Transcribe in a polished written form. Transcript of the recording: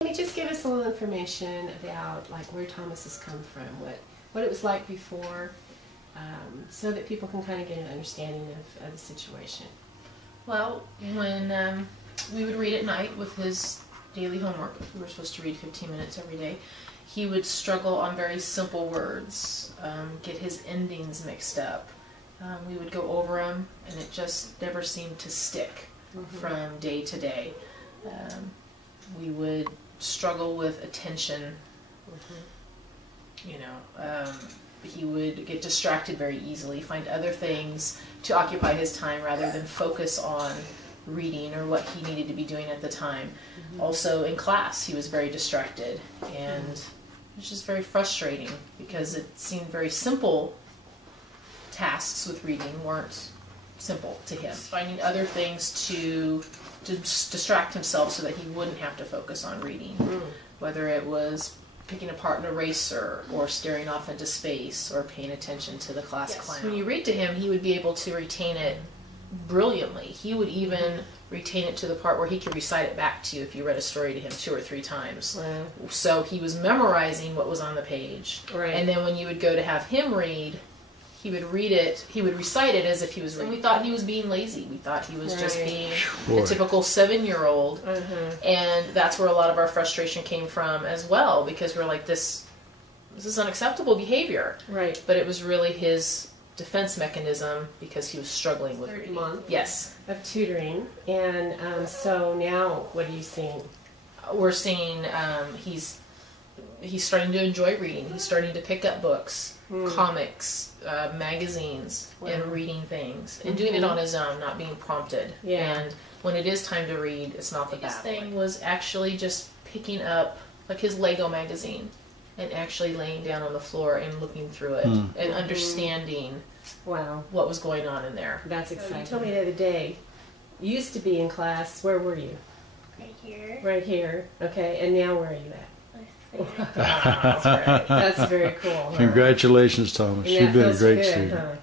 Can you just give us a little information about like where Thomas has come from, what it was like before, so that people can kind of get an understanding of the situation? Well, when we would read at night with his daily homework, we were supposed to read 15 minutes every day, he would struggle on very simple words, get his endings mixed up. We would go over them, and it just never seemed to stick from day to day. We would struggle with attention. You know, he would get distracted very easily, find other things to occupy his time rather than focus on reading or what he needed to be doing at the time. Also in class, he was very distracted, and it was just very frustrating because it seemed very simple tasks with reading weren't simple to him. Finding other things to distract himself so that he wouldn't have to focus on reading, whether it was picking apart an eraser or staring off into space or paying attention to the class clown. When you read to him, he would be able to retain it brilliantly. He would even retain it to the part where he could recite it back to you if you read a story to him 2 or 3 times. Wow. So he was memorizing what was on the page. Right. And then when you would go to have him read, he would read it, he would recite it as if he was reading. And we thought he was being lazy. We thought he was just being a typical 7-year-old. And that's where a lot of our frustration came from as well, because we're like, this is unacceptable behavior. Right. But it was really his defense mechanism because he was struggling with reading. Yes. Of tutoring. And so now what are you seeing? We're seeing he's starting to enjoy reading. He's starting to pick up books, comics, magazines, and reading things, and doing it on his own, not being prompted. And when it is time to read, it's not the best thing. Was actually just picking up like his Lego magazine and actually laying down on the floor and looking through it and understanding what was going on in there. That's exciting. You told me the other day, you used to be in class. Where were you? Right here. Right here. Okay, and now where are you at? That's right. That's very cool. Congratulations, Thomas. You've been a great student.